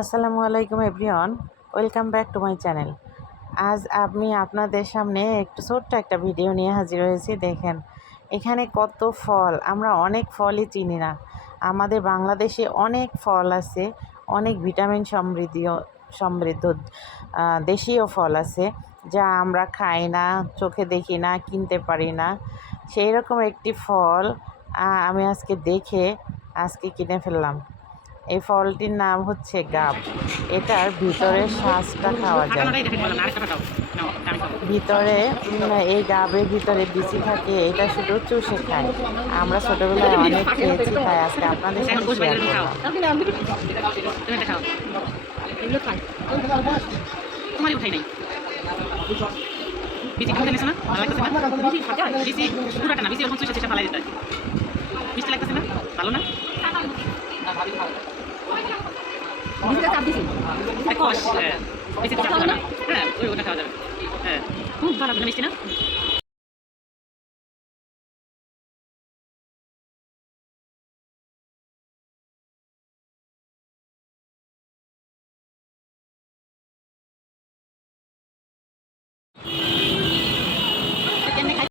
আসসালামু আলাইকুম everyone, welcome back to my channel. আজ আমি আপনাদের সামনে একটু ছোট্ট একটা ভিডিও নিয়ে হাজির হয়েছি। দেখেন এখানে কত ফল, আমরা অনেক ফলই চিনি না। আমাদের বাংলাদেশে অনেক ফল আছে, অনেক ভিটামিন সমৃদ্ধ দেশীয় ফল আছে যা আমরা খাই না, চোখে দেখি না, কিনতে পারি না। সেই রকম একটি ফল আমি আজকে কিনে ফেললাম। এই ফলটির নাম হচ্ছে গাব। এটার ভিতরের শাঁসটা খাওয়া যায়। ভিতরে এই গাবের ভিতরে বিচি থাকে, এটা শুধু চুষে খায়। আমরা ছোটবেলায় অনেক খেয়েছি, তাই আজকে আপনাদের সাথে শেয়ার করলাম। তোমারই উঠাই নাই বিচি কিনতে নিছো না? ভালো লাগতেছে না? বিচি পুরাটা না, বিচি ওরকম চুষে চুষে ফালাই দিতে হয়। মিষ্টি লাগতেছে না? ভালো না? কষ, বিচি খাওয়া যাবে না। হ্যাঁ, ওটা খাওয়া যাবে। হ্যাঁ, খুব ভালো মিষ্টি না?